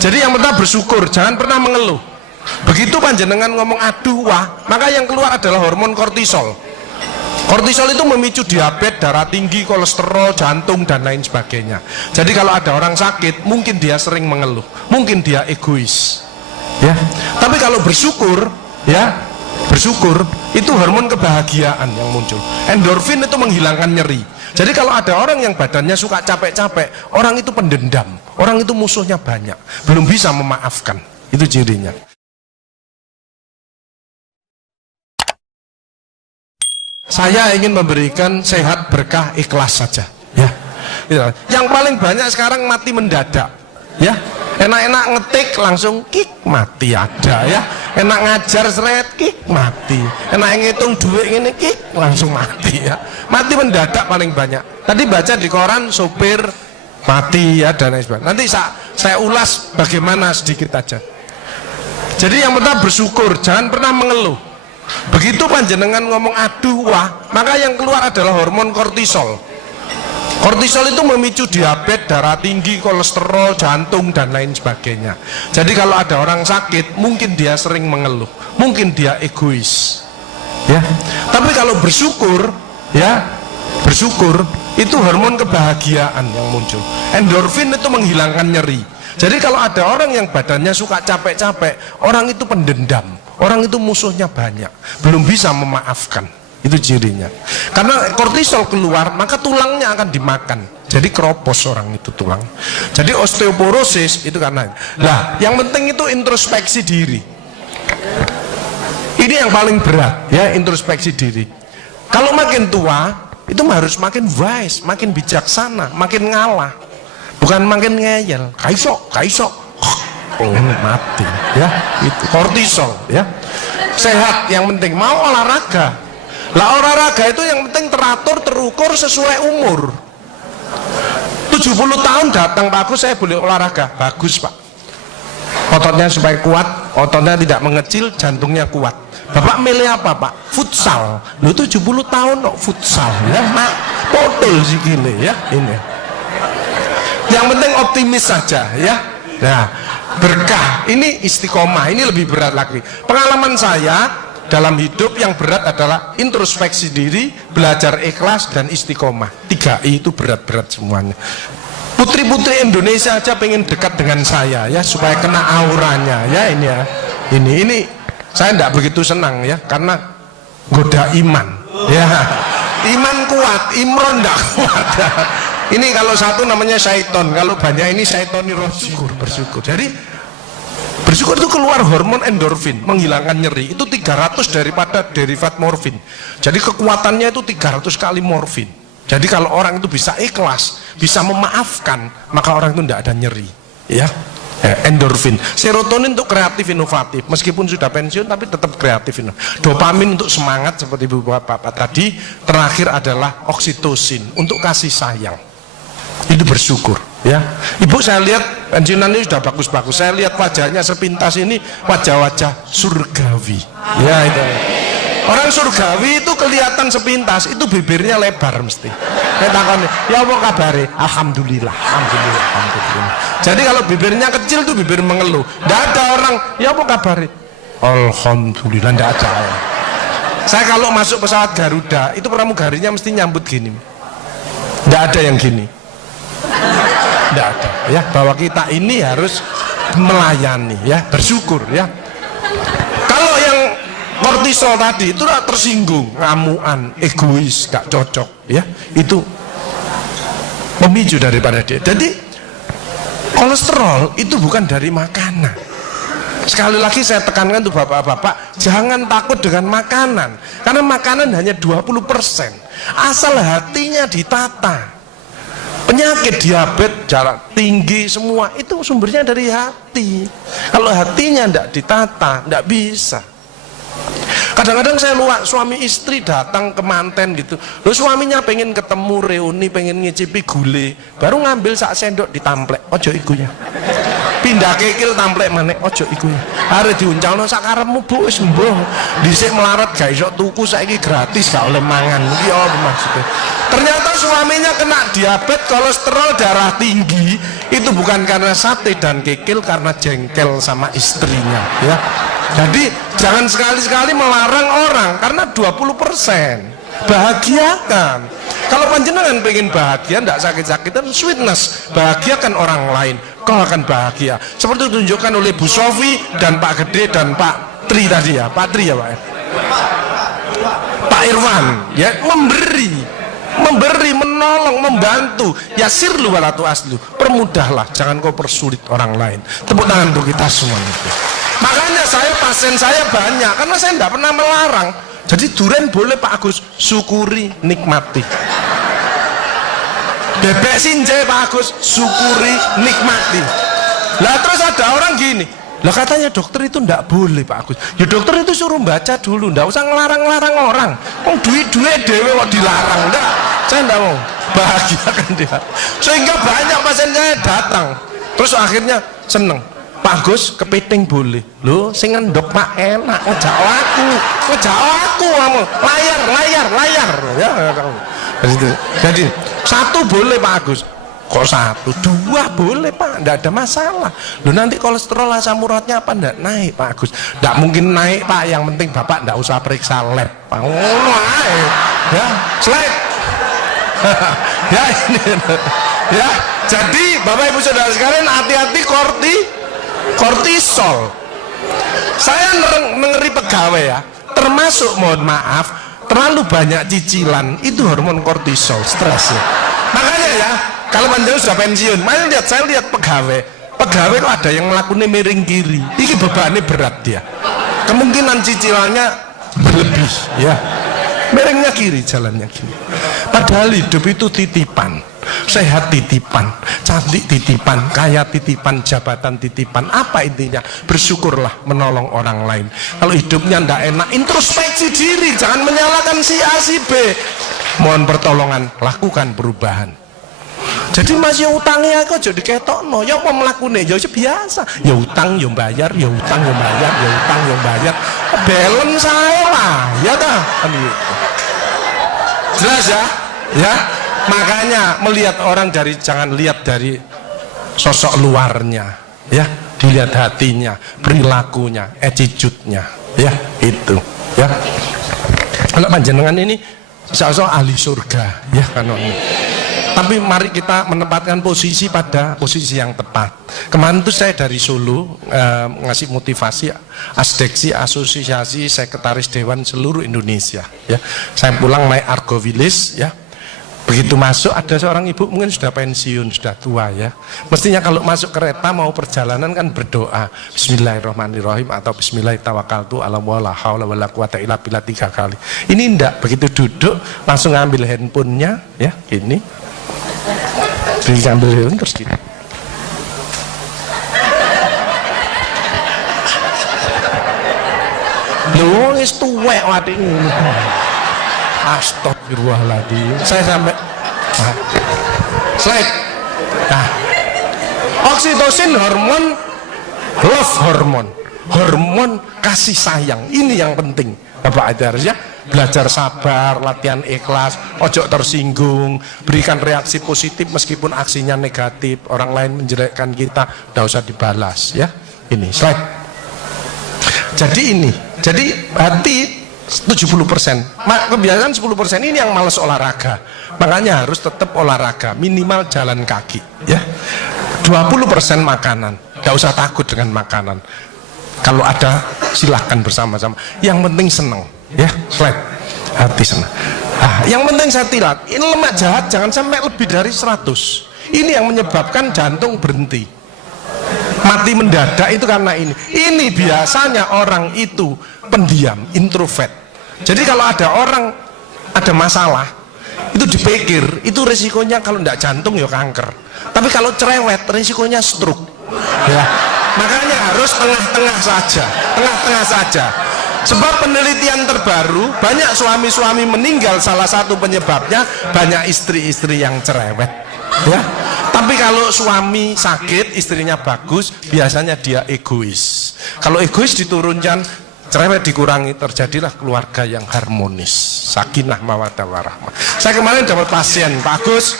Jadi yang pertama bersyukur, jangan pernah mengeluh. Begitu panjenengan ngomong aduh wah, maka yang keluar adalah hormon kortisol. Kortisol itu memicu diabetes, darah tinggi, kolesterol, jantung dan lain sebagainya. Jadi kalau ada orang sakit, mungkin dia sering mengeluh, mungkin dia egois. Ya. Tapi kalau bersyukur, ya, bersyukur itu hormon kebahagiaan yang muncul. Endorfin itu menghilangkan nyeri. Jadi kalau ada orang yang badannya suka capek-capek, orang itu pendendam, orang itu musuhnya banyak, belum bisa memaafkan. Itu cirinya. Saya ingin memberikan sehat, berkah, ikhlas saja. Ya. Yang paling banyak sekarang mati mendadak. Ya. Enak-enak ngetik langsung kik mati ada ya. Enak ngajar seret kik mati. Enak ngitung duit ini kik langsung mati ya. Mati mendadak paling banyak. Tadi baca di koran sopir mati ya dan lain sebagainya. Nanti saya ulas bagaimana sedikit aja. Jadi yang pertama bersyukur, jangan pernah mengeluh. Begitu panjenengan ngomong aduh wah, maka yang keluar adalah hormon kortisol. Kortisol itu memicu diabetes, darah tinggi, kolesterol, jantung dan lain sebagainya. Jadi kalau ada orang sakit, mungkin dia sering mengeluh, mungkin dia egois. Ya. Tapi kalau bersyukur, ya, bersyukur itu hormon kebahagiaan yang muncul. Endorfin itu menghilangkan nyeri. Jadi kalau ada orang yang badannya suka capek-capek, orang itu pendendam, orang itu musuhnya banyak, belum bisa memaafkan. Itu cirinya. Karena kortisol keluar, maka tulangnya akan dimakan. Jadi keropos orang itu tulang. Jadi osteoporosis itu karena. Nah, yang penting itu introspeksi diri. Ini yang paling berat, ya, introspeksi diri. Kalau makin tua, itu harus makin wise, makin bijaksana, makin ngalah. Bukan makin ngeyel. Kaisok. Oh, mati, ya. Itu kortisol, ya. Sehat yang penting, mau olahraga. Lah olahraga itu yang penting teratur, terukur sesuai umur. 70 tahun datang Pak Agus, saya boleh olahraga. Bagus Pak. Ototnya supaya kuat, ototnya tidak mengecil, jantungnya kuat. Bapak milih apa Pak? Futsal. Lu 70 tahun kok futsal ya, Mak. Potol sikile ya ini. Yang penting optimis saja ya. Nah, berkah ini istiqomah, ini lebih berat lagi. Pengalaman saya dalam hidup yang berat adalah introspeksi diri, belajar ikhlas dan istiqomah. 3I itu berat-berat semuanya. Putri-putri Indonesia aja pengen dekat dengan saya ya, supaya kena auranya ya ini ya. Ini saya tidak begitu senang ya, karena goda iman ya. Iman kuat, Imron tidak kuat. Ini kalau satu namanya syaiton, kalau banyak ini syaitoni bersyukur. Jadi bersyukur itu keluar hormon endorfin, menghilangkan nyeri. Itu 300 daripada derivat morfin. Jadi kekuatannya itu 300 kali morfin. Jadi kalau orang itu bisa ikhlas, bisa memaafkan, maka orang itu tidak ada nyeri. Ya, endorfin. Serotonin untuk kreatif inovatif. Meskipun sudah pensiun tapi tetap kreatif inovatif. Dopamin untuk semangat seperti Ibu Bapak tadi. Terakhir adalah oksitosin untuk kasih sayang. Itu bersyukur. Ya, Ibu saya lihat pensiunan ini sudah bagus-bagus. Saya lihat wajahnya sepintas ini wajah-wajah surgawi. Ya itu. Orang surgawi itu kelihatan sepintas, itu bibirnya lebar mesti. Saya takon, ya apa kabare? Alhamdulillah. Jadi kalau bibirnya kecil itu bibir mengeluh. Tidak ada orang, ya apa kabare? Alhamdulillah, tidak ada. Saya kalau masuk pesawat Garuda, itu pramugarinya mesti nyambut gini. Tidak ada yang gini. Tidak ada ya, bahwa kita ini harus melayani ya, bersyukur ya. Kalau yang kortisol tadi itu tersinggung, ngamuan, egois, gak cocok ya, itu memicu daripada dia. Jadi kolesterol itu bukan dari makanan. Sekali lagi saya tekankan tuh bapak-bapak, jangan takut dengan makanan, karena makanan hanya 20%, asal hatinya ditata. Penyakit diabetes, darah tinggi, semua itu sumbernya dari hati. Kalau hatinya tidak ditata, tidak bisa. Kadang-kadang saya luak suami istri datang ke manten gitu, lo suaminya pengen ketemu reuni, pengen ngicipi gule, baru ngambil sak sendok ditamplek, ojo ikunya. Pindah kekil tamplek maneh, ojo ikunya. Are diuncalno sak karepmu Bu, wis mbuh. Dhisik melarat gak iso tuku, saiki gratis gak oleh mangan. Iki apa maksudnya? Ternyata suaminya kena diabetes, kolesterol, darah tinggi, itu bukan karena sate dan kikil, karena jengkel sama istrinya, ya. Jadi jangan sekali-sekali melarang orang, karena 20%. Bahagiakan. Kalau panjenengan pengen bahagia, tidak sakit-sakitan, sweetness, bahagiakan orang lain, kau akan bahagia. Seperti ditunjukkan oleh Bu Sofi dan Pak Gede dan Pak Tri tadi ya, Pak Tri ya Pak. Pak Irwan, ya, memberi, menolong, membantu. Yasir lu walatu aslu, permudahlah, jangan kau persulit orang lain. Tepuk tangan untuk kita semua itu. Makanya pasien saya banyak, karena saya tidak pernah melarang. Jadi durian boleh Pak Agus, syukuri, nikmati. Bebek sinjai Pak Agus, syukuri, nikmati. Lah terus ada orang gini, lah katanya dokter itu ndak boleh Pak Agus. Ya dokter itu suruh baca dulu, ndak usah ngelarang-larang orang. Duit dewe kok dilarang, enggak. Saya ndak mau, bahagiakan dia. Sehingga banyak pasien saya datang, terus akhirnya seneng. Pak Gus, kepiting boleh. Loh, sing ngendok Pak enak, ngejak aku kamu. Layar. Ya, jadi satu boleh Pak Agus. Kok satu? Dua boleh Pak, enggak ada masalah. Loh, nanti kolesterol asam uratnya apa enggak naik Pak Agus? Enggak mungkin naik Pak, yang penting Bapak enggak usah periksa lab. Pak, ngono ae. Ya, slide. Ya ini. Ya, jadi Bapak Ibu Saudara sekalian, hati-hati kortisol. Saya ngeri pegawai ya, termasuk mohon maaf terlalu banyak cicilan, itu hormon kortisol, stres ya. Makanya ya, kalau panjenengan sudah pensiun, saya lihat pegawai kok ada yang melakukan miring kiri, ini bebannya berat dia, kemungkinan cicilannya berlebih ya, miringnya kiri, jalannya kiri. Padahal hidup itu titipan, sehat titipan, cantik titipan, kaya titipan, jabatan titipan. Apa intinya? Bersyukurlah, menolong orang lain. Kalau hidupnya ndak enak, introspeksi diri, jangan menyalahkan si A si B. Mohon pertolongan, lakukan perubahan. Jadi masih utangnya kok jadi ketokno, ya apa melakukannya? Ya biasa, ya utang ya bayar, ya utang ya bayar, ya utang ya bayar. Balance saya lah, ya dah. Jelas ya? Ya. Makanya melihat orang jangan lihat dari sosok luarnya, ya, dilihat hatinya, perilakunya, attitude-nya, ya, itu, ya. Kalau panjenengan ini seolah ahli surga, ya kan ini. Tapi mari kita menempatkan posisi pada posisi yang tepat. Kemarin itu saya dari Solo ngasih motivasi asdeksi asosiasi sekretaris dewan seluruh Indonesia, ya. Saya pulang naik Argo Wilis, ya. Begitu masuk ada seorang ibu mungkin sudah pensiun, sudah tua ya. Mestinya kalau masuk kereta mau perjalanan kan berdoa Bismillahirrahmanirrahim atau Bismillahirrahmanirrahim ala haula wala quwata illa billah 3 kali. Ini enggak, begitu duduk langsung ngambil handphonenya ya, gini. Diambil handphone terus gini. Loh, wis tuwek wae ngono. Astagfirullahaladzim. Saya sampai slide. Nah, oksitosin hormon love hormon kasih sayang. Ini yang penting Bapak Adar ya. Belajar sabar, latihan ikhlas, ojo tersinggung, berikan reaksi positif meskipun aksinya negatif, orang lain menjelekkan kita, tidak usah dibalas ya. Ini slide. Jadi hati 70%, kebiasaan 10% ini yang malas olahraga. Makanya harus tetap olahraga, minimal jalan kaki ya. 20% makanan, gak usah takut dengan makanan. Kalau ada silahkan bersama-sama. Yang penting seneng ya, slide. Hati senang. Yang penting saya tilat, ini lemak jahat jangan sampai lebih dari 100. Ini yang menyebabkan jantung berhenti, mati mendadak itu karena ini. Ini biasanya orang itu pendiam, introvert. Jadi kalau ada orang ada masalah itu dipikir itu resikonya kalau tidak jantung ya kanker, tapi kalau cerewet resikonya stroke ya. Makanya harus tengah-tengah saja. Sebab penelitian terbaru banyak suami-suami meninggal, salah satu penyebabnya banyak istri-istri yang cerewet ya. Tapi kalau suami sakit istrinya bagus, biasanya dia egois. Kalau egois diturunkan, cerewet dikurangi, terjadilah keluarga yang harmonis, sakinah mawaddah warahmah. Saya kemarin dapat pasien, Pak Agus,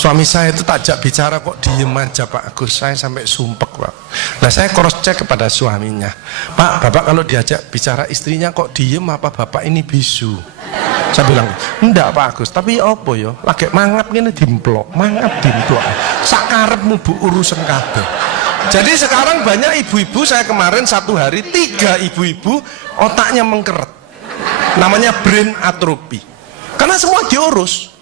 Suami saya itu tajak bicara kok diem aja Pak Agus, saya sampai sumpek Pak. Nah saya cross check kepada suaminya, Pak, Bapak kalau diajak bicara istrinya kok diem, apa Bapak ini bisu? Saya bilang, enggak Pak Agus, tapi apa ya, lagi mangap gini dimplok, mangap dimplok, sakarepmu bu urusan kabeh. Jadi sekarang banyak ibu-ibu, saya kemarin satu hari 3 ibu-ibu otaknya mengkeret, namanya brain atrophy, karena semua diurus.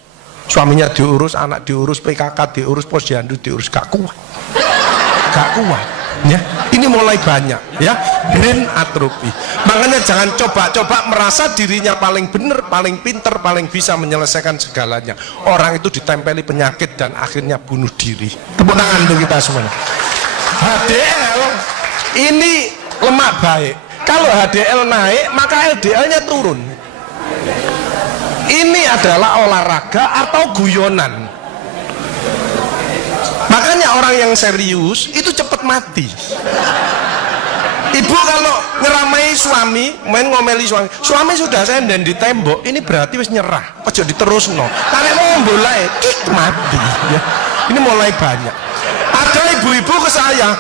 Suaminya diurus, anak diurus, PKK diurus, posyandu diurus, gak kuat ya. Ini mulai banyak ya, brain atrophy. Makanya jangan coba-coba merasa dirinya paling benar, paling pinter, paling bisa menyelesaikan segalanya. Orang itu ditempeli penyakit dan akhirnya bunuh diri. Tepuk tangan untuk kita semuanya. HDL ini lemak baik, kalau HDL naik maka LDL-nya turun. Ini adalah olahraga atau guyonan. Makanya orang yang serius itu cepat mati. Ibu kalau ngeramai suami, main ngomeli suami sudah senden di tembok, ini berarti wis nyerah, ojo diterusno. Karena mau boleh kik mati ya. Ini mulai banyak. Ada ibu-ibu ke saya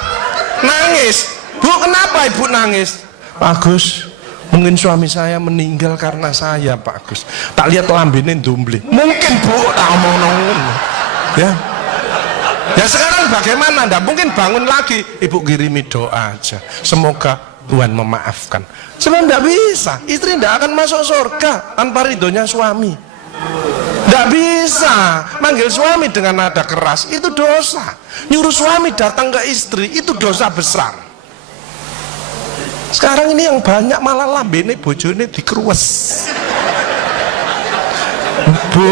nangis, Bu kenapa ibu nangis? Pak Agus, mungkin suami saya meninggal karena saya Pak Agus. Tak lihat lambene ndumble. Mungkin Bu, tak omong-omong ya. Ya sekarang bagaimana? Nggak mungkin bangun lagi. Ibu kirimi doa aja, semoga Tuhan memaafkan. Sebab nggak bisa, istri nggak akan masuk surga tanpa ridhonya suami. Nggak bisa manggil suami dengan nada keras, itu dosa. Nyuruh suami datang ke istri, itu dosa besar. Sekarang ini yang banyak malah lambene bojone dikruwes. Bu,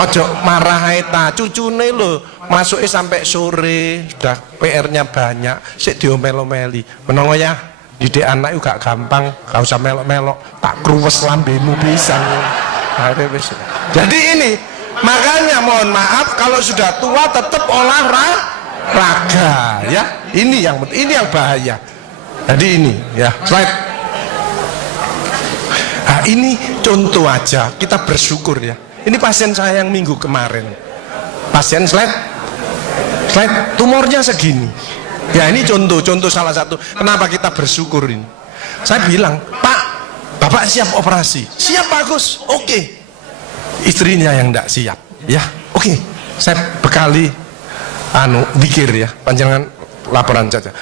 ojo marah ta, cucune lho masuknya sampai sore, sudah PR-nya banyak, sik diomel-omeli. Menongo ya, didik anak juga gampang, gak usah melok-melok, tak kruwes lambemu pisan. Jadi ini, makanya mohon maaf kalau sudah tua tetap olahraga ya. Ini yang bahaya. Jadi ini ya, slide. Nah, ini contoh aja, kita bersyukur ya. Ini pasien saya yang minggu kemarin. Pasien slide, tumornya segini. Ya ini contoh salah satu kenapa kita bersyukur ini. Saya bilang, Pak, Bapak siap operasi? Siap bagus, oke. Istrinya yang tidak siap, ya oke. Saya bekali dikir ya, panjangan laporan saja.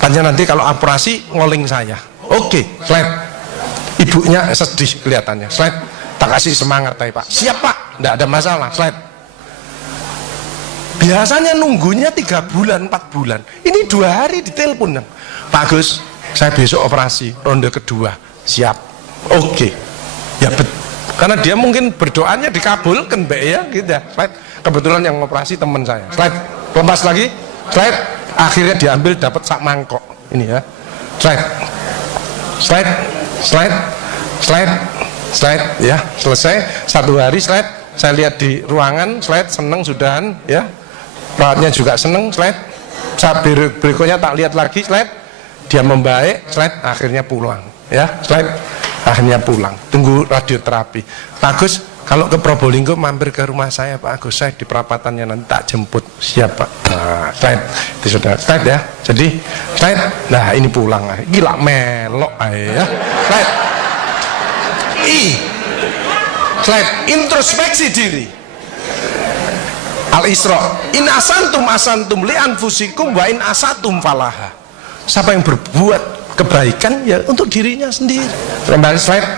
Panjangan nanti kalau operasi ngoling saya. Oke, slide. Ibunya sedih kelihatannya, slide. Tak kasih semangat Pak. Siap Pak, tidak ada masalah, slide. Biasanya nunggunya 3 bulan, 4 bulan. Ini 2 hari ditelepon. Pak Gus, saya besok operasi ronde kedua. Siap. Oke. Ya karena dia mungkin berdoanya dikabulkan Mbak ya, gitu ya. Slide. Kebetulan yang operasi teman saya. Slide. Lepas lagi. Slide. Akhirnya diambil dapat sak mangkok. Ini ya. Slide. Slide. Slide. Slide. Slide ya. Selesai 1 hari slide. Saya lihat di ruangan, slide, seneng sudahan ya. Perawatnya juga seneng, slide. Saat berikutnya tak lihat lagi, slide. Dia membaik, slide, akhirnya pulang ya, slide. Akhirnya pulang, tunggu radioterapi. Pak Agus, kalau ke Probolinggo mampir ke rumah saya Pak Agus, saya di perapatannya nanti tak jemput. Siap Pak. Nah, slide. Itu sudah slide ya. Jadi slide. Nah ini pulang, gila melok ya. Slide. Slide. Introspeksi diri. Al-Isra. In asantum li anfusikum wa in asatum falaha. Siapa yang berbuat kebaikan ya untuk dirinya sendiri. Kembali slide.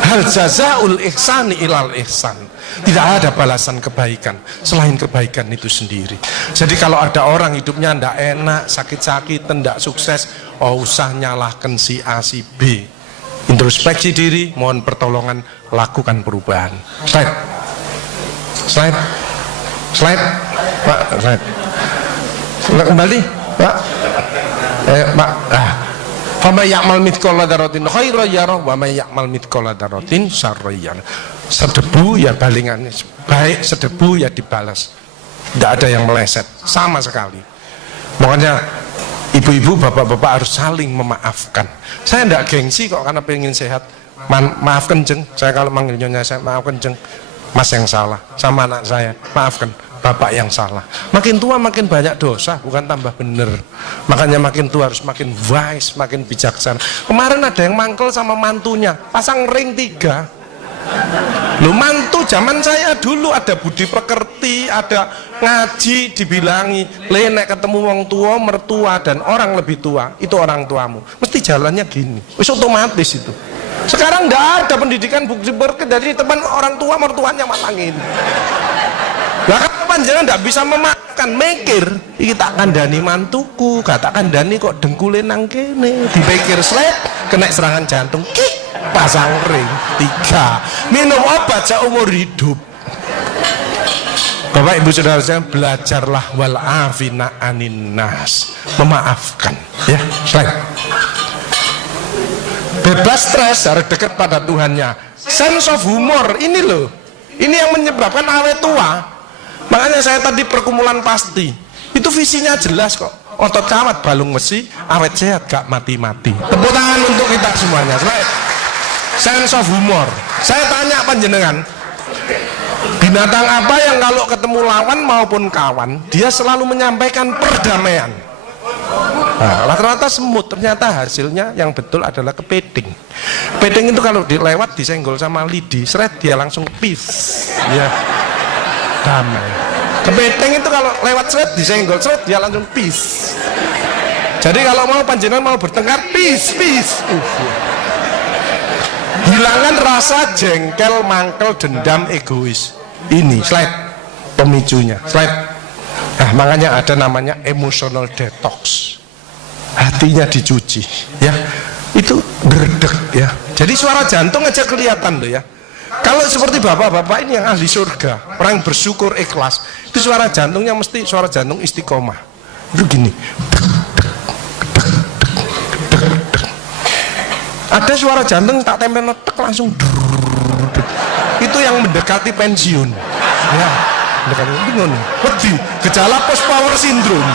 Hal jazaul ihsani ilal ihsan. Tidak ada balasan kebaikan selain kebaikan itu sendiri. Jadi kalau ada orang hidupnya tidak enak, sakit-sakit, tidak sukses, usah nyalahkan si A si B. Introspeksi diri, mohon pertolongan, lakukan perubahan. Slide. Slide. Slide. Pak, slide. Kembali, Pak. Pak. Fama ya'mal mithqala dzarratin khairan yarah wa may ya'mal mithqala dzarratin syarran yarah. Sedebu ya balingannya, baik sedebu ya dibalas. Tidak ada yang meleset sama sekali. Makanya ibu-ibu, bapak-bapak harus saling memaafkan. Saya tidak gengsi kok karena pengen sehat. Maafkan jeng, saya kalau manggil nyonya saya maafkan jeng. Mas yang salah sama anak saya, maafkan. bapak yang salah. Makin tua makin banyak dosa, bukan tambah bener. Makanya makin tua harus makin wise, makin bijaksana. Kemarin ada yang mangkel sama mantunya, pasang ring 3. Lu mantu zaman saya dulu ada budi pekerti, ada ngaji, dibilangi nek ketemu wong tua, mertua dan orang lebih tua, itu orang tuamu, mesti jalannya gini, wis otomatis itu. Sekarang nggak ada pendidikan budi pekerti dari teman orang tua, mertuanya matangin. Lah kan panjenengan nggak bisa memakan, mikir iki tak kandhani mantuku, gak tak kandhani kok dengkule nang kene, dipikir slek kena serangan jantung, kik pasang ring 3, minum obat seumur hidup. Bapak Ibu Saudara saya, belajarlah wal afina anin nas, memaafkan ya, slek. Bebas stres, harus dekat pada Tuhannya. Sense of humor ini loh, ini yang menyebabkan awet tua. Makanya saya tadi perkumpulan pasti itu visinya jelas kok, otot kawat balung besi, awet sehat gak mati-mati. Tepuk tangan untuk kita semuanya. Sense of humor. Saya tanya panjenengan, binatang apa yang kalau ketemu lawan maupun kawan dia selalu menyampaikan perdamaian? Nah, rata-rata semut, ternyata hasilnya yang betul adalah kepiting. Kepiting itu kalau dilewat disenggol sama lidi, seret dia langsung peace, ya, damai. Kepiting itu kalau lewat seret disenggol seret dia langsung peace. Jadi kalau mau panjenengan mau bertengkar, peace. Hilangkan rasa jengkel, mangkel, dendam, egois. Ini slide pemicunya, slide. Nah, makanya ada namanya emotional detox. Hatinya dicuci, ya. Itu gerdek, ya. Jadi suara jantung aja kelihatan loh, ya. Kalau seperti bapak-bapak ini yang ahli surga, orang bersyukur ikhlas, itu suara jantungnya mesti suara jantung istiqomah. Itu gini. Ada suara jantung tak tempel netek langsung itu yang mendekati pensiun, ya, mendekati bingung, wedi, gejala post power syndrome.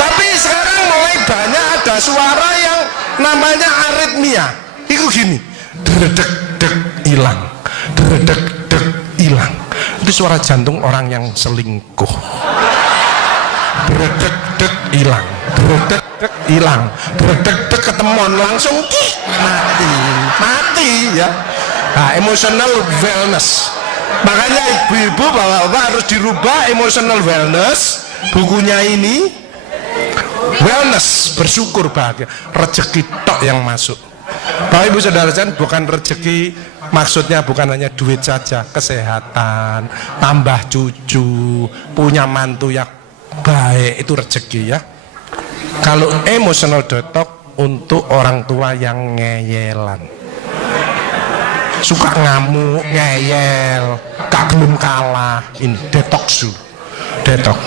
Tapi sekarang mulai banyak ada suara yang namanya aritmia, itu gini, dredek dek hilang, dredek dek hilang, itu suara jantung orang yang selingkuh. Dredek dek hilang, dredek dek hilang, dredek dek ketemuan langsung mati ya. Nah, emotional wellness, makanya ibu-ibu bapak-bapak harus dirubah emotional wellness. Bukunya ini wellness, bersyukur, bahagia, rezeki tok yang masuk. Bapak Ibu Saudara sekalian, bukan rezeki maksudnya bukan hanya duit saja, kesehatan, tambah cucu, punya mantu yang baik, itu rezeki ya. Kalau emotional detox untuk orang tua yang ngeyelan, suka ngamuk, ngeyel, gak belum kalah, ini detox dulu, detox.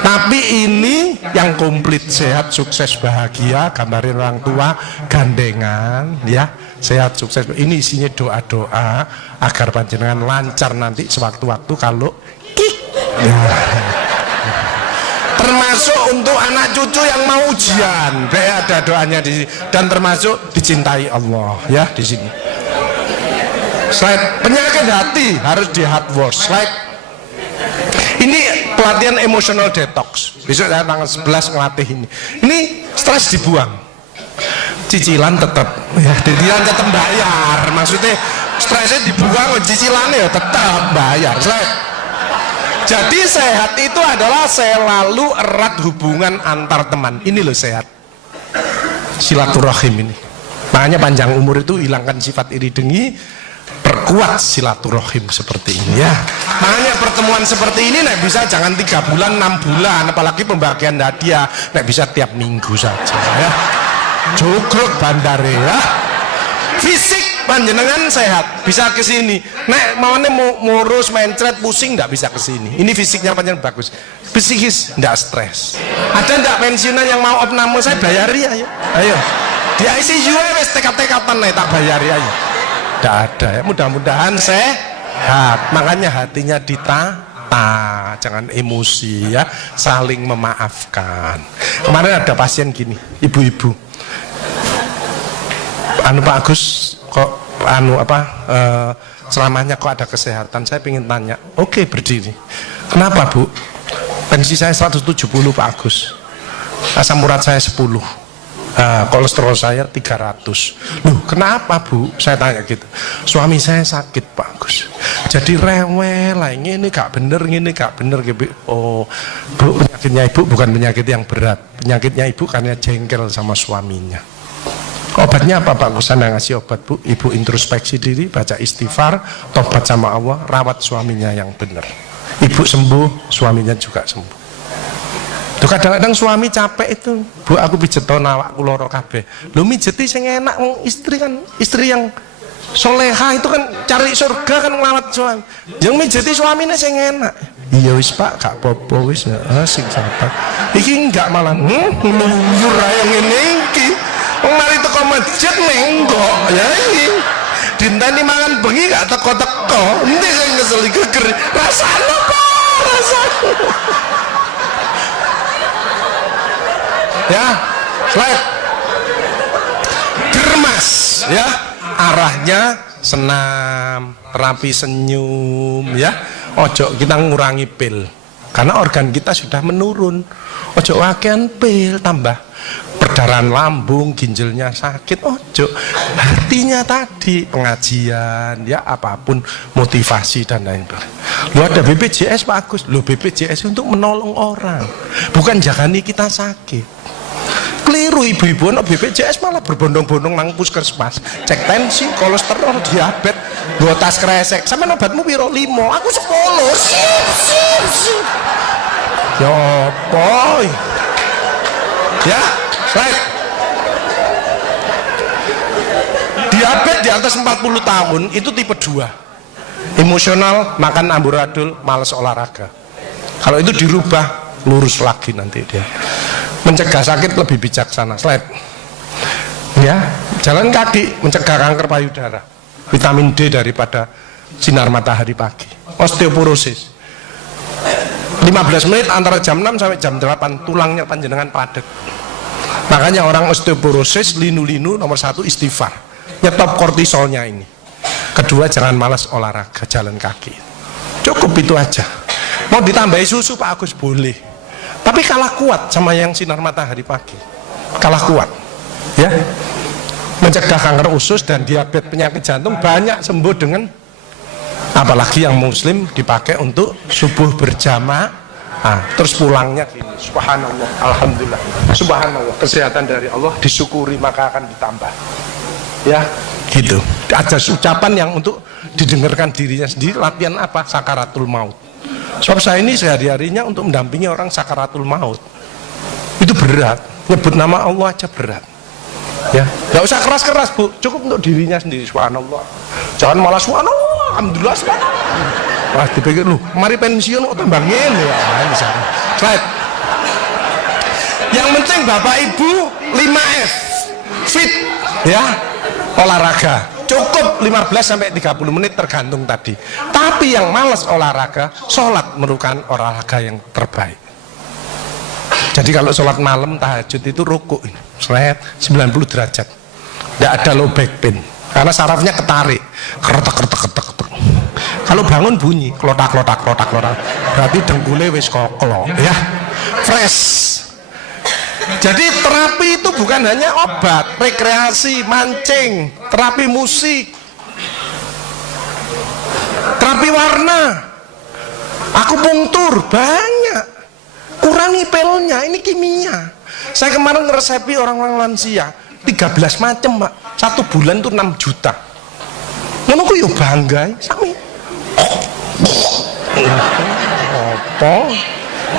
Tapi ini yang komplit, sehat, sukses, bahagia, gambarin orang tua, gandengan, ya, sehat, sukses. Ini isinya doa-doa agar panjenengan lancar nanti sewaktu-waktu kalau ya. Termasuk untuk anak cucu yang mau ujian, ada doanya di sini, dan termasuk dicintai Allah, ya, di sini. Slide penyakit hati harus di hard wash. Slide ini pelatihan emotional detox. Besok saya tanggal 11 ngelatih ini. Ini stres dibuang, cicilan tetap, ya, cicilan tetap bayar. Maksudnya stresnya dibuang, cicilannya ya tetap bayar. Slide. Jadi sehat itu adalah selalu erat hubungan antar teman. Ini loh sehat, silaturahim ini. Makanya panjang umur itu hilangkan sifat iri dengki, perkuat silaturahim seperti ini ya. Makanya pertemuan seperti ini nek bisa jangan 3 bulan 6 bulan, apalagi pembagian hadiah nek bisa tiap minggu saja ya. Jugruk bandare ya. Fisik panjenengan sehat bisa ke sini. Nek maunya ngurus mencret pusing nggak bisa ke sini. Ini fisiknya panjenengan bagus. Psikis nggak stres. Ada nggak pensiunan yang mau opname saya bayari ayo. Ayo. Di ICU wes tekad-tekatan nih tak bayari ayo. Tidak ada ya, mudah-mudahan sehat. Makanya hatinya ditata, jangan emosi ya, saling memaafkan. Kemarin ada pasien gini, ibu-ibu, anu Pak Agus kok ceramahnya kok ada kesehatan. Saya ingin tanya, oke, berdiri. Kenapa Bu? Tensi saya 170 Pak Agus, asam urat saya 10, kolesterol saya 300. Loh kenapa Bu? Saya tanya gitu. Suami saya sakit Pak Agus, jadi rewel lah, ini gak bener, ini gak bener gitu. Oh Bu, penyakitnya Ibu bukan penyakit yang berat, penyakitnya Ibu karena jengkel sama suaminya. Obatnya apa Pak Agus? Saya ngasih obat Bu. Ibu introspeksi diri, baca istighfar, tobat sama Allah, rawat suaminya yang benar. Ibu sembuh, suaminya juga sembuh. Tuh kadang-kadang suami capek itu, Bu aku pijet to awakku loro kabeh. Lho mijeti sing enak, istri kan, istri yang soleha itu kan cari surga kan ngelawat suami. Yang mijeti suaminya sing enak. Iya wis Pak, gak apa-apa wis, sing sabar. Iki enggak malah ngluyur ae ngene iki. Wong mari teko masjid nenggok ya iki. Dinteni mangan bengi gak teko-teko. Endi sing kesel geger. Rasane apa? Rasane. Ya, slide. Germas ya. Arahnya senam, terapi senyum ya. Ojo kita ngurangi pil. Karena organ kita sudah menurun. Ojo wakean pil tambah perdarahan lambung, ginjalnya sakit. Ojo, artinya tadi pengajian ya, apapun motivasi dan lain-lain. Lu ada BPJS Pak Agus, lu BPJS untuk menolong orang, bukan jagani kita sakit. Keliru ibu-ibu no BPJS malah berbondong-bondong nang puskesmas, cek tensi, kolesterol, diabetes, dua tas kresek. Sama obatmu piro 5, aku 10. Sip. Ya boy. Ya, slide. Diabetes di atas 40 tahun itu tipe 2. Emosional, makan amburadul, malas olahraga. Kalau itu dirubah, lurus lagi nanti dia. Mencegah sakit lebih bijaksana. Slide. Ya, jalan kaki mencegah kanker payudara. Vitamin D daripada sinar matahari pagi. Osteoporosis. 15 menit antara jam 6 sampai jam 8 tulangnya panjenengan padat. Makanya orang osteoporosis linu-linu nomor 1 istighfar. Nyetop kortisolnya ini. Kedua jangan malas olahraga, jalan kaki. Cukup itu aja. Mau ditambahi susu Pak Agus boleh. Tapi kalah kuat sama yang sinar matahari pagi. Kalah kuat. Ya. Mencegah kanker usus dan diabetes, penyakit jantung banyak sembuh dengan, apalagi yang muslim dipakai untuk subuh berjamaah. Terus pulangnya gini, subhanallah, alhamdulillah, subhanallah, kesehatan dari Allah, disyukuri maka akan ditambah. Ya, gitu. Ada ucapan yang untuk didengarkan dirinya sendiri. Latihan apa? Sakaratul maut. Sebab saya ini sehari-harinya untuk mendampingi orang sakaratul maut. Itu berat. Nyebut nama Allah aja berat. Ya, nggak usah keras-keras Bu, cukup untuk dirinya sendiri. Subhanallah. Jangan malah subhanallah, alhamdulillah, subhanallah. Wah, dipikir lu, mari pensiun kok tambah ngene ya. Misalnya. Slide. Yang penting Bapak Ibu 5F. Fit ya. Olahraga. Cukup 15 sampai 30 menit tergantung tadi. Tapi yang malas olahraga, sholat merupakan olahraga yang terbaik. Jadi kalau sholat malam tahajud itu rukuk ini, slide 90 derajat. Tidak ada low back pain karena sarafnya ketarik. Keretek. Kalau bangun bunyi klotak. Berarti dengkule wis koklo ya. Fresh. Jadi terapi itu bukan hanya obat, rekreasi, mancing, terapi musik, terapi warna, akupunktur, banyak. Kurangi pilnya, ini kimia. Saya kemarin ngeresepi orang-orang lansia 13 macam Pak, 1 bulan itu 6 juta. Ngono ku yo bangga sami. Apa?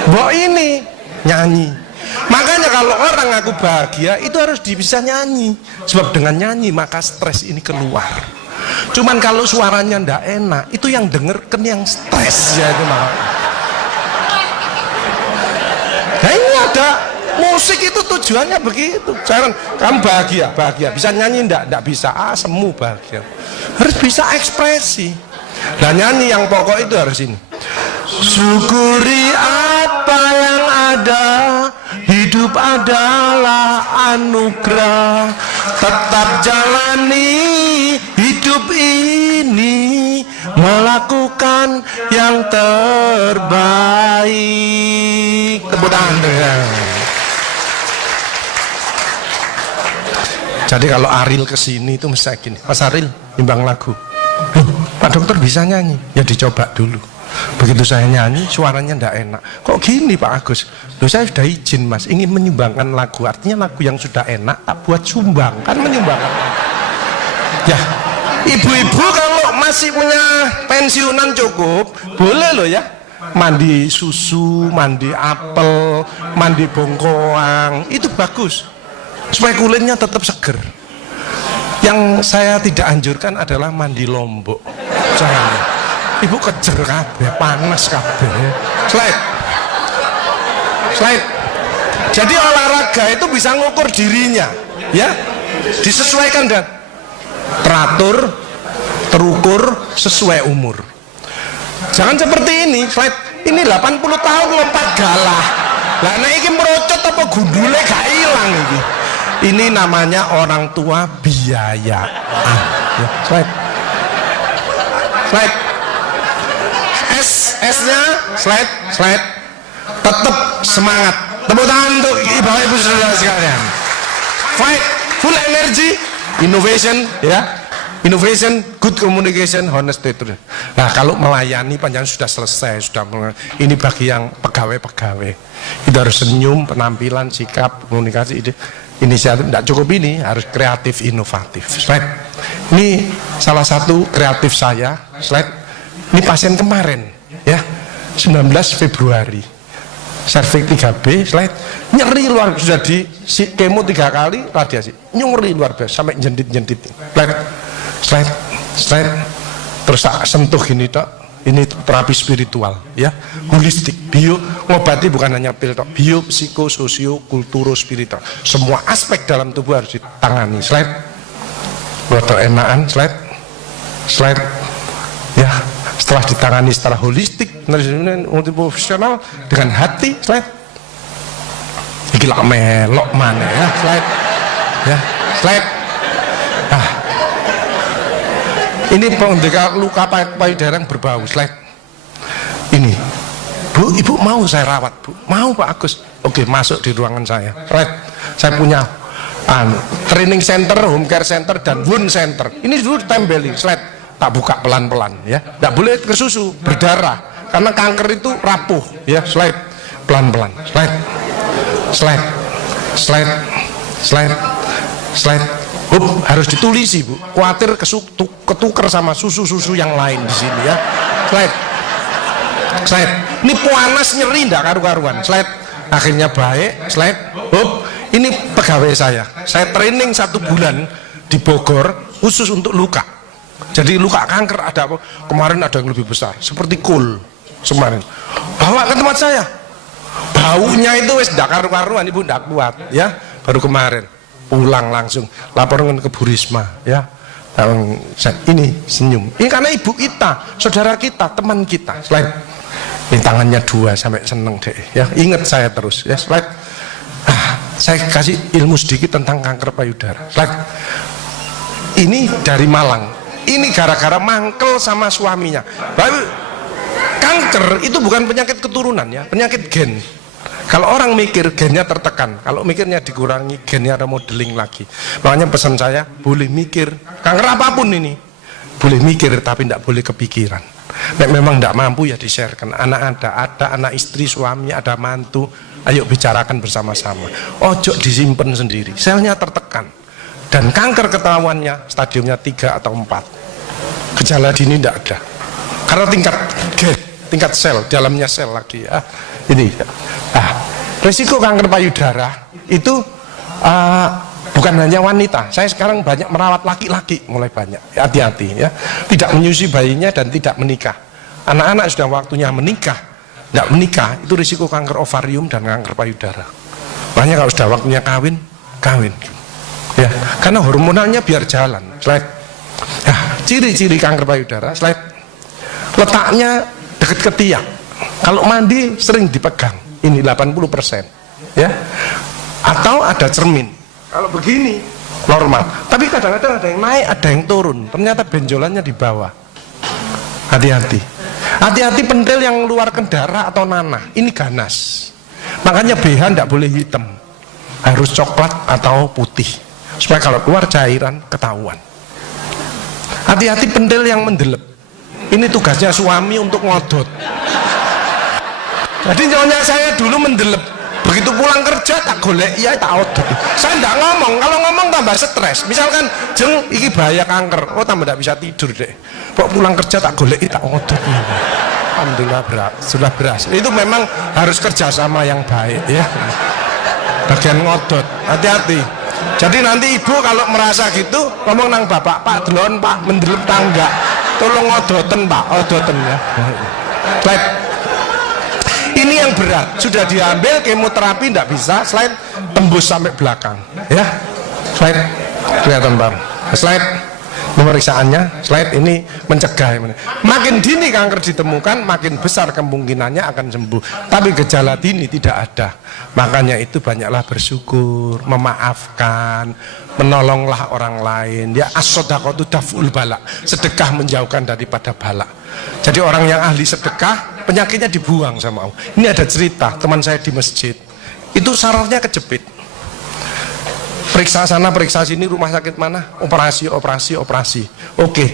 Mbok ini nyanyi. Makanya kalau orang ngaku bahagia itu harus bisa nyanyi. Sebab dengan nyanyi maka stres ini keluar. Cuman kalau suaranya ndak enak, itu yang denger kan yang stres ya itu mah. Nah ini ada musik itu tujuannya begitu. Sekarang kamu bahagia, bisa nyanyi ndak bisa, semu bahagia. Harus bisa ekspresi. Dan nyanyi yang pokok itu harus ini. Syukuri apa yang ada, hidup adalah anugerah. Tetap jalani hidup hidup ini melakukan yang terbaik. Tepuk tangan. Jadi kalau Ariel kesini itu mesti gini, Mas Ariel nimbang lagu. Pak dokter bisa nyanyi, ya dicoba dulu. Begitu saya nyanyi suaranya ndak enak. Kok gini Pak Agus? Loh, saya sudah izin Mas, ingin menyumbangkan lagu. Artinya lagu yang sudah enak tak buat sumbang, kan menyumbangkan. Ya, ibu-ibu kalau masih punya pensiunan cukup, boleh loh ya. Mandi susu, mandi apel, mandi bongkoang, itu bagus. Supaya kulitnya tetap seger. Yang saya tidak anjurkan adalah mandi lombok. Jangan. Ibu kejer kabeh, panas kabeh. Slide. Jadi olahraga itu bisa ngukur dirinya, ya. Disesuaikan dan teratur, terukur sesuai umur. Jangan seperti ini, slide. Ini 80 tahun lompat galah. Lah nek iki merocot apa gundule gak ilang iki. Ini namanya orang tua biaya. Ya, slide. S-nya slide. Tetap semangat. Tepuk tangan untuk ibu-ibu saudara sekalian. Fight, full energy, innovation, ya. Innovation, good communication, honest itu. Nah, kalau melayani panjang sudah selesai, ini bagi yang pegawai-pegawai. Itu harus senyum, penampilan, sikap, komunikasi, inisiatif. Tidak cukup ini, harus kreatif, inovatif. Slide. Ini salah satu kreatif saya. Slide. Ini pasien kemarin, ya, 19 Februari, cervix 3B, slide, nyeri luar biasa, sudah di kemo 3 kali radiasi, nyeri luar biasa sampai jendit, slide, terus tak sentuh gini tok, ini terapi spiritual, ya, holistik, ngobati bukan hanya pil tok, bio, psiko, sosio, kulturo, spiritual, semua aspek dalam tubuh harus ditangani. Slide, roto enakan, slide, ya. Setelah ditangani secara holistik, multiprofesional dengan hati, slide. Iki lak melok mana ya, slide. Ya, slide. Nah, ini pengobatan luka payudara yang berbau, slide. Ini, Bu, Ibu mau saya rawat, Bu? Mau Pak Agus? Oke, masuk di ruangan saya, slide. Saya punya training center, home care center, dan wound center. Ini dulu ditempeli, slide. Tak buka pelan-pelan, ya, tidak boleh ke susu, berdarah, karena kanker itu rapuh, ya. Slide, pelan-pelan, slide, harus ditulisi Bu, khawatir ketuker sama susu-susu yang lain di sini, ya. Slide, ini panas nyeri tidak karu-karuan, slide, akhirnya baik, slide, ini pegawai saya training 1 bulan di Bogor khusus untuk luka. Jadi luka kanker ada apa? Kemarin ada yang lebih besar, seperti kul kemarin. Bawa ke tempat saya. Baunya itu wis ndak karu-karuan, Ibu ndak kuat, ya. Baru kemarin pulang langsung laporan ke Bu Risma, ya. Ini senyum. Ini karena ibu kita, saudara kita, teman kita. Slide. Ini tangannya 2 sampai seneng deh, ya. Ingat saya terus, ya. Slide. Saya kasih ilmu sedikit tentang kanker payudara. Slide. Ini dari Malang. Ini gara-gara mangkel sama suaminya. Kanker itu bukan penyakit keturunan, ya, penyakit gen. Kalau orang mikir gennya tertekan, kalau mikirnya dikurangi gennya remodeling lagi. Makanya pesan saya, boleh mikir kanker apapun ini, boleh mikir tapi tidak boleh kepikiran. Nek memang tidak mampu ya di-sharekan. Anak ada anak istri, suami, ada mantu, ayo bicarakan bersama-sama. Ojo disimpan sendiri, selnya tertekan. Dan kanker ketahuannya stadiumnya 3 atau 4. Gejala dini tidak ada. Karena tingkat sel, dalamnya sel lagi, ya. Ini. Risiko kanker payudara itu bukan hanya wanita. Saya sekarang banyak merawat laki-laki, mulai banyak. Hati-hati, ya. Tidak menyusui bayinya dan tidak menikah. Anak-anak sudah waktunya menikah, tidak menikah, itu risiko kanker ovarium dan kanker payudara. Makanya kalau sudah waktunya kawin. Ya, karena hormonalnya biar jalan. Slide. Ciri-ciri kanker payudara, slide. Letaknya dekat ke tiang. Kalau mandi sering dipegang. Ini 80%, ya. Atau ada cermin. Kalau begini, normal. Tapi kadang-kadang ada yang naik, ada yang turun. Ternyata benjolannya di bawah. Hati-hati. Hati-hati pentil yang mengeluarkan darah atau nanah. Ini ganas. Makanya BH tidak boleh hitam. Harus coklat atau putih. Supaya kalau keluar cairan ketahuan. Hati-hati pentil yang mendelep. Ini tugasnya suami untuk ngodot. Jadi nyonya saya dulu mendelep. Begitu pulang kerja tak golek, iya tak odot. Saya tidak ngomong, kalau ngomong tambah stres. Misalkan jeng iki bahaya kanker, oh tambah tidak bisa tidur deh. Kok pulang kerja tak golek, tak odot. Alhamdulillah sudah berhasil. Itu memang harus kerjasama yang baik ya. Bagian ngodot, hati-hati. Jadi nanti ibu kalau merasa gitu ngomong nang bapak, Pak delon Pak mendelep tangga, tolong ngodoten Pak, odoten ya. Baik. Ini yang berat, sudah diambil kemoterapi tidak bisa, slide tembus sampai belakang ya. Slide kelihatan Bang, slide pemeriksaannya, slide ini mencegah. Makin dini kanker ditemukan, makin besar kemungkinannya akan sembuh. Tapi gejala dini tidak ada. Makanya itu banyaklah bersyukur, memaafkan, menolonglah orang lain. Ya as-shadaqatu daf'ul bala, sedekah menjauhkan daripada bala. Jadi orang yang ahli sedekah, penyakitnya dibuang sama Allah. Ini ada cerita teman saya di masjid, itu sarafnya kejepit. Periksa sana, periksa sini, rumah sakit mana? Operasi. Oke,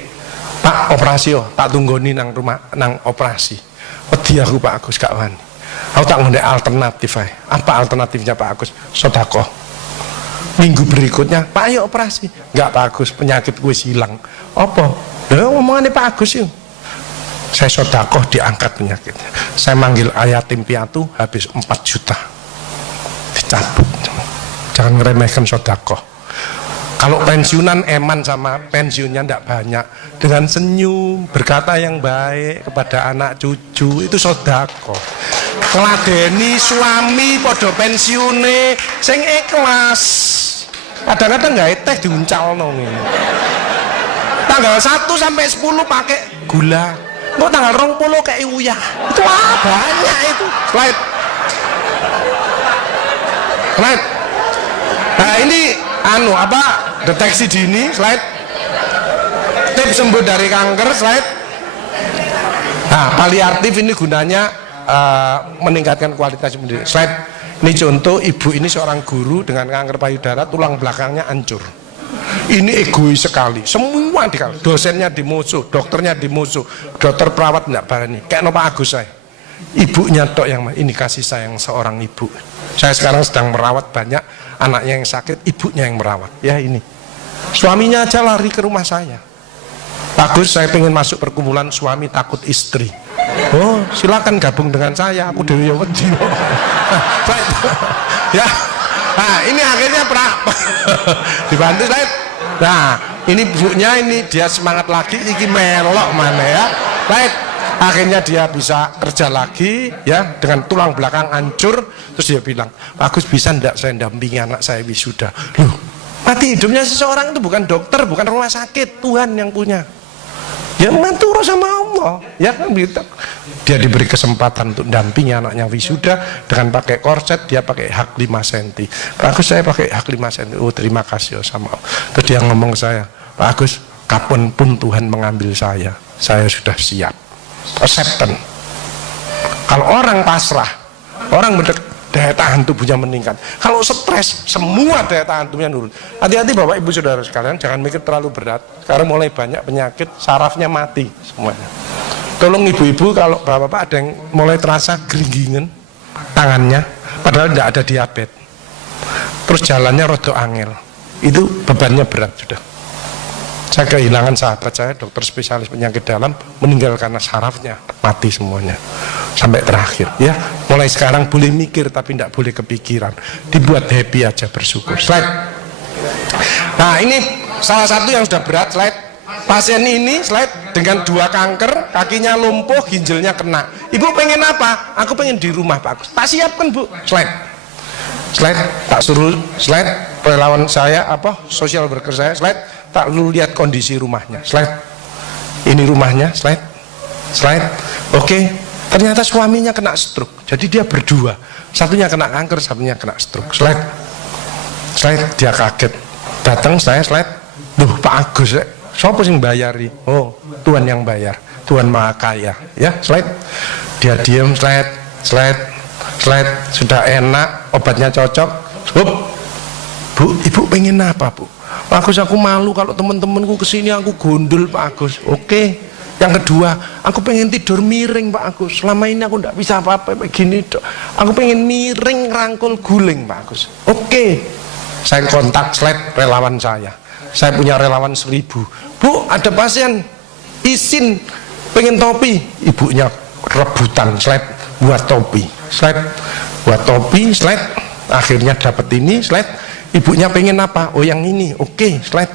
Pak operasi tak tunggoni nang rumah nang operasi. Wedi aku Pak Agus gak wani. Aku tak ngene alternatif ae. Apa alternatifnya Pak Agus? Sedekah. Minggu berikutnya, Pak ayo operasi. Enggak Pak Agus, penyakit gue hilang. Apa? Lha ngomongane Pak Agus yuk. Saya sedekah diangkat penyakitnya. Saya manggil yatim piatu habis 4 juta. Dicabut. Jangan ngeremehkan sedekah. Kalau pensiunan eman sama pensiunnya tidak banyak, dengan senyum berkata yang baik kepada anak cucu itu sedekah. Ngladeni suami podo pensiune sing ikhlas. Kadang-kadang nggak teh diuncalno ngene. Tanggal 1 sampai 10 pakai gula. Kok tanggal 20 kayak uyah. Itu banyak itu. Slide. Nah ini deteksi dini, slide. Tips sembuh dari kanker, slide. Nah paliatif ini gunanya meningkatkan kualitas hidup. Slide. Ini contoh, ibu ini seorang guru dengan kanker payudara, tulang belakangnya hancur. Ini egois sekali, semua dikali. Dosennya dimusuh, dokternya dimusuh, dokter perawat tidak berani. Kayak Pak Agus saya, ibunya tok yang ini kasih sayang seorang ibu. Saya sekarang sedang merawat banyak anaknya yang sakit, ibunya yang merawat. Ya ini, suaminya aja lari ke rumah saya. Bagus, saya pengen masuk perkumpulan suami takut istri. Oh, silakan gabung dengan saya. Aku dewi wedi. Ya, nah ini akhirnya dibantu saya. Nah, ini ibunya ini dia semangat lagi, iki melok mana ya. Baik, akhirnya dia bisa kerja lagi ya dengan tulang belakang hancur. Terus dia bilang, Bagus bisa ndak saya dampingi anak saya wisuda. Loh, mati hidupnya seseorang itu bukan dokter, bukan rumah sakit, Tuhan yang punya. Ya mengatur sama Allah, ya kan gitu. Dia diberi kesempatan untuk dampingi anaknya wisuda dengan pakai korset, dia pakai hak 5 cm. Pak Agus saya pakai hak 5 cm. Oh terima kasih sama Allah. Terus dia ngomong ke saya, Pak Agus, kapanpun Tuhan mengambil saya sudah siap. Acceptance. Kalau orang pasrah, orang daya tahan tubuhnya meningkat. Kalau stres, semua daya tahan tubuhnya turun. Hati-hati Bapak Ibu Saudara sekalian, jangan mikir terlalu berat. Karena mulai banyak penyakit, sarafnya mati semuanya. Tolong ibu-ibu, kalau bapak-bapak ada yang mulai terasa geringgingan tangannya, padahal tidak ada diabetes. Terus jalannya rodo angel. Itu bebannya berat sudah. Saya kehilangan sahabat saya, dokter spesialis penyakit dalam, meninggal karena sarafnya mati semuanya sampai terakhir. Ya, mulai sekarang boleh mikir tapi tidak boleh kepikiran. Dibuat happy aja, bersyukur. Slide. Nah ini salah satu yang sudah berat. Slide. Pasien ini slide dengan 2 kanker, kakinya lumpuh, ginjalnya kena. Ibu pengen apa? Aku pengen di rumah Pak Agus. Tak siapkan Bu. Slide. Slide. Tak suruh slide. Relawan saya social worker saya slide. Tak lu lihat kondisi rumahnya. Slide. Ini rumahnya. Slide. Slide. Oke. Ternyata suaminya kena stroke. Jadi dia berdua. Satunya kena kanker, satunya kena stroke. Slide. Slide. Dia kaget. Datang saya slide, duh Pak Agus, siapa sih yang bayari? Oh, Tuhan yang bayar, Tuhan Maha Kaya. Ya, slide. Dia diam, slide, sudah enak, obatnya cocok. Hup. Bu, ibu pengen apa, Bu? Pak Agus, aku malu kalau teman-temanku kesini aku gondol, Pak Agus. Oke. Yang kedua, aku pengen tidur miring, Pak Agus. Selama ini aku tidak bisa apa-apa begini, dok. Aku pengen miring, rangkul guling, Pak Agus. Oke. Saya kontak slide relawan saya. Saya punya relawan 1000. Bu, ada pasien izin pengen topi. Ibunya rebutan slide buat topi. Slide buat topi, slide. Akhirnya dapat ini, slide. Ibunya pengen apa? Oh, yang ini. Oke, slide.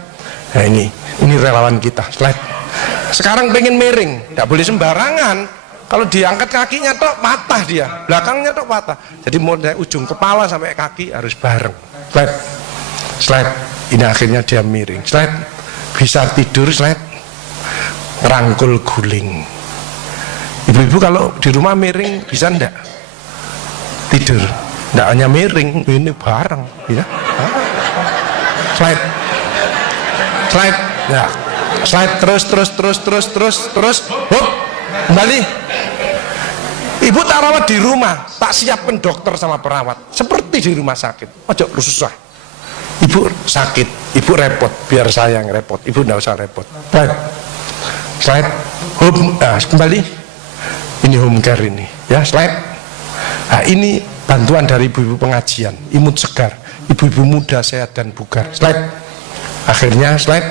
Nah, ini relawan kita, slide. Sekarang pengen miring, tidak boleh sembarangan. Kalau diangkat kakinya tok patah dia, belakangnya tok patah. Jadi mau dari ujung kepala sampai kaki harus bareng. Slide. Ini akhirnya dia miring. Slide. Bisa tidur, slide. Rangkul guling. Ibu-ibu kalau di rumah miring bisa ndak? Tidur. Ndak hanya miring, ini bareng, ya. Slide. Ya. Slide terus. Hop, kembali. Ibu tak rawat di rumah, tak siapkan dokter sama perawat seperti di rumah sakit. Ojo susah. Ibu sakit, ibu repot, biar saya yang repot. Ibu tidak usah repot. Baik. Slide. Home, kembali. Ini home care ini, ya, slide. Nah, ini bantuan dari ibu-ibu pengajian, imut segar, ibu-ibu muda sehat dan bugar. Slide. Akhirnya slide.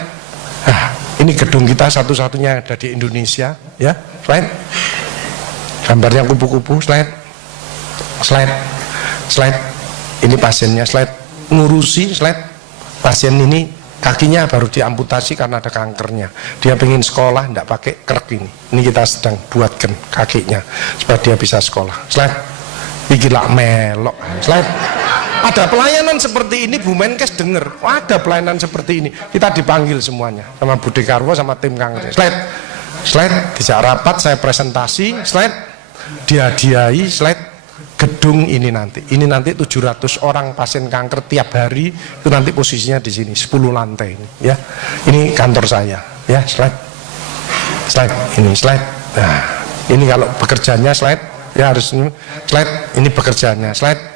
Ini gedung kita satu-satunya ada di Indonesia, ya. Slide. Gambarnya kupu-kupu. Slide. Ini pasiennya. Slide. Ngurusi. Slide. Pasien ini kakinya baru diamputasi karena ada kankernya. Dia pengen sekolah, tidak pakai krek ini. Ini kita sedang buatkan kakinya supaya dia bisa sekolah. Slide. Pikirlah melok. Slide. Ada pelayanan seperti ini, Bu Menkes dengar. Ada pelayanan seperti ini. Kita dipanggil semuanya sama Budi Karwo sama tim kanker. Slide. Dijak rapat, saya presentasi. Slide. Dihadiahi. Slide. Gedung ini nanti 700 orang pasien kanker tiap hari, itu nanti posisinya di sini 10 lantai ini, ya. Ini kantor saya, ya. Slide. Ini slide. Nah, ini kalau bekerjanya slide, ya harus ini. Slide. Ini bekerjanya. Slide.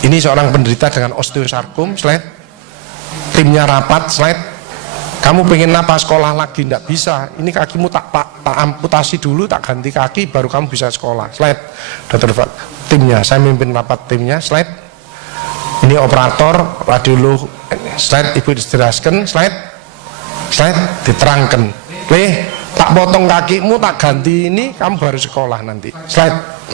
Ini seorang penderita dengan osteosarkom. Slide. Timnya rapat. Slide. Kamu pengen apa sekolah lagi? Tidak bisa. Ini kakimu tak amputasi dulu, tak ganti kaki, baru kamu bisa sekolah. Slide. Dokter timnya, saya mimpin rapat timnya. Slide. Ini operator radiolog. Slide. Ibu dijelaskan. Slide. Diterangkan. Tak potong kakimu, tak ganti ini, kamu baru sekolah nanti. Slide.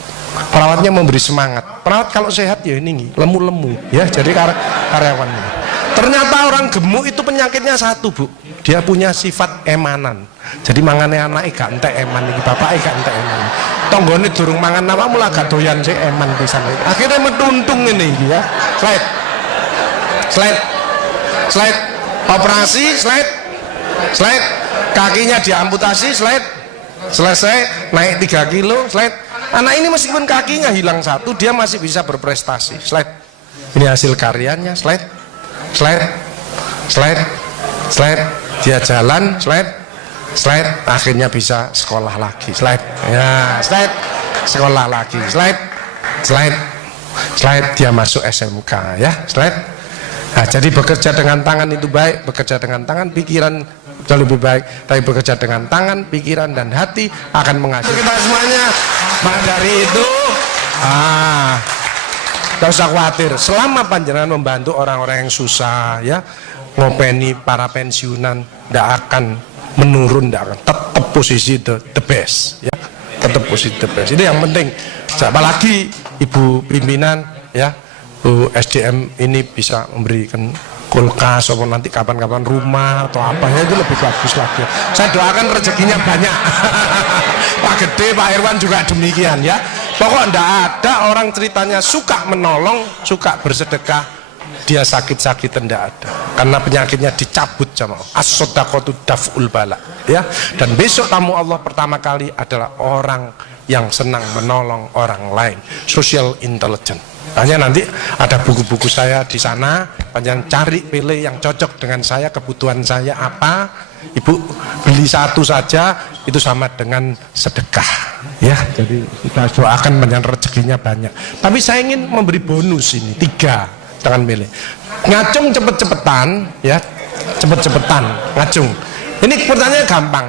Perawatnya memberi semangat. Perawat kalau sehat ya ini lemu-lemu, ya. Jadi karyawannya. Ternyata orang gemuk itu penyakitnya satu, Bu. Dia punya sifat emanan. Jadi mangane anake gak entek eman iki, bapake gak entek eman. Tanggane durung mangan apa mulai gak doyan sik eman pisan. Akhirnya metuntung ngene iki, ya. Slide. Operasi, slide. Kakinya diamputasi, slide. Selesai, naik 3 kilo, slide. Anak ini meskipun kakinya hilang satu, dia masih bisa berprestasi. Slide. Ini hasil karyanya. Slide. Dia jalan. Slide. Akhirnya bisa sekolah lagi. Slide. Ya, slide. Sekolah lagi. Slide. Dia masuk SMK, ya. Slide. Nah, jadi bekerja dengan tangan itu baik, bekerja dengan tangan pikiran jauh lebih baik, tapi bekerja dengan tangan, pikiran dan hati akan menghasilkan kita semuanya. Maka dari itu, gak usah khawatir. Selama panjenengan membantu orang-orang yang susah, ya, ngopeni para pensiunan, tidak akan menurun, tidak akan tetap posisi the best, ya, tetap posisi the best. Itu yang penting. Apalagi ibu pimpinan, ya, Bu SDM ini bisa memberikan kulkas atau nanti kapan-kapan rumah atau apa, ya, itu lebih bagus lagi. Saya doakan rezekinya banyak. Pak Gede, Pak Irwan juga demikian, ya. Pokok enggak ada orang ceritanya suka menolong, suka bersedekah, dia sakit-sakit enggak ada. Karena penyakitnya dicabut sama Allah. As-shadaqatu daf'ul bala, ya. Dan besok tamu Allah pertama kali adalah orang yang senang menolong orang lain, social intelligence. Hanya nanti ada buku-buku saya di sana. panjang cari pilih yang cocok dengan saya, kebutuhan saya apa, ibu beli satu saja itu sama dengan sedekah ya. Jadi kita doakan panjang rezekinya banyak, tapi saya ingin memberi bonus ini 3, jangan milih. Ngacung cepet-cepetan ya, cepet-cepetan ngacung. Ini pertanyaannya gampang.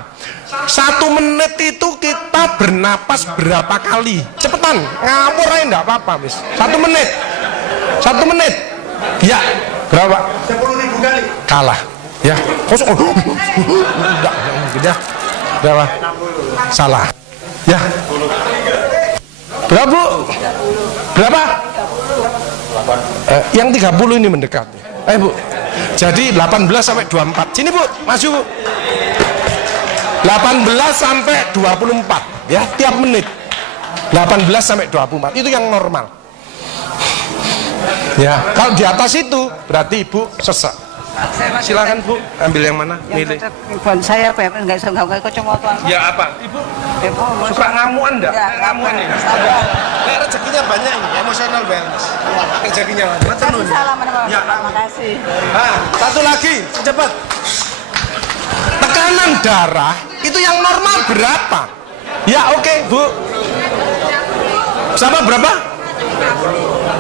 1 menit itu kita bernapas berapa kali? Cepetan, ngawur aja enggak apa-apa wis. 1 menit. 1 menit. Ya, berapa? 10.000 kali. Kalah. Ya. Kosong. Enggak mungkin ya. Berapa? Salah. Ya. Berapa, Bu? Berapa? Yang 30 ini mendekati. Bu. Jadi 18 sampai 24. Sini, Bu. Maju, Bu. 18 sampai 24 ya, tiap menit 18 sampai 24 itu yang normal ya. Kalau di atas itu berarti ibu sesak. Silakan Bu, ambil yang mana, milih. Saya apa ya, nggak kacamata. Ya apa ibu suka ngamuan enggak? Ngamuan ya, rezekinya banyak ini, emotional balance rezekinya banyak. Ya, terima kasih. Satu lagi cepat. Tekanan darah itu yang normal berapa? Ya oke, Bu. Sama berapa?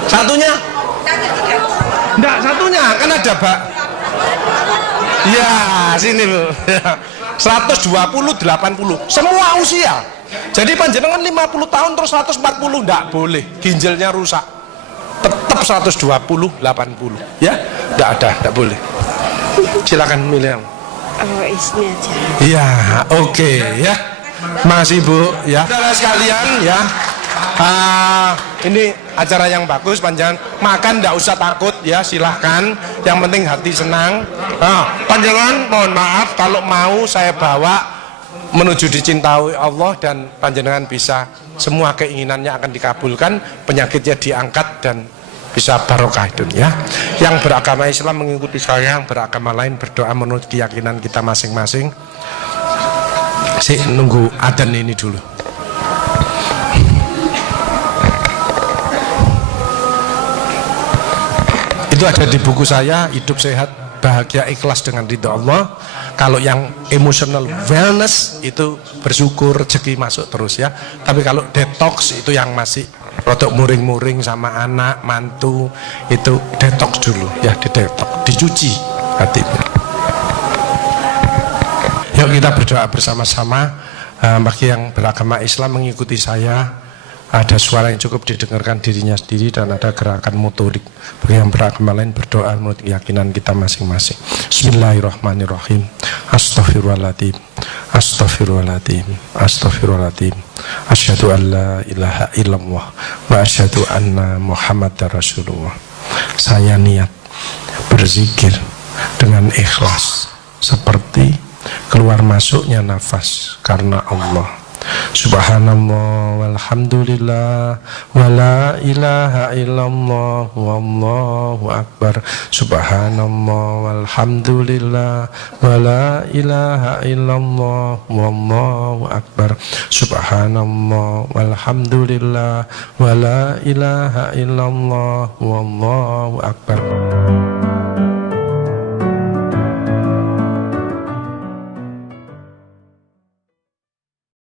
Satunya? Enggak, satunya kan ada, Pak. Ya, sini, Bu. 120 80. Semua usia. Jadi panjenengan 50 tahun terus 140 enggak boleh. Ginjalnya rusak. Tetap 120 80. Ya? Enggak boleh. Silakan milih. Ismi aja. Iya, oke ya. Masih Bu ya. Saudara sekalian ya. Ini acara yang bagus, panjangan makan ndak usah takut ya, silahkan. Yang penting hati senang. Panjangan mohon maaf kalau mau saya bawa menuju dicintai Allah dan panjenengan bisa semua keinginannya akan dikabulkan, penyakitnya diangkat dan bisa barokah dunia. Yang beragama Islam mengikuti saya, yang beragama lain berdoa menurut keyakinan kita masing-masing. Nunggu adzan ini dulu. Itu ada di buku saya, Hidup Sehat Bahagia Ikhlas dengan Ridha Allah. Kalau yang emotional wellness itu bersyukur rezeki masuk terus ya. Tapi kalau detox itu yang masih rotok muring-muring sama anak, mantu, itu detox dulu ya, detox, dicuci hatinya. Yuk kita berdoa bersama-sama. Bagi yang beragama Islam mengikuti saya, ada suara yang cukup didengarkan dirinya sendiri dan ada gerakan motorik. Bagi yang beragama lain berdoa menurut keyakinan kita masing-masing. Bismillahirrahmanirrahim. Astaghfirullahaladzim. Astaghfirullahaladzim. Astaghfirullahaladzim. Asyhadu an la ilaha illallah wa asyhadu anna Muhammadar Rasulullah. Saya niat berzikir dengan ikhlas seperti keluar masuknya nafas karena Allah. Subhanallah walhamdulillah wala ilaha illallah wallahu akbar. Subhanallah walhamdulillah wala ilaha illallah wallahu akbar. Subhanallah walhamdulillah wala ilaha illallah wallahu akbar.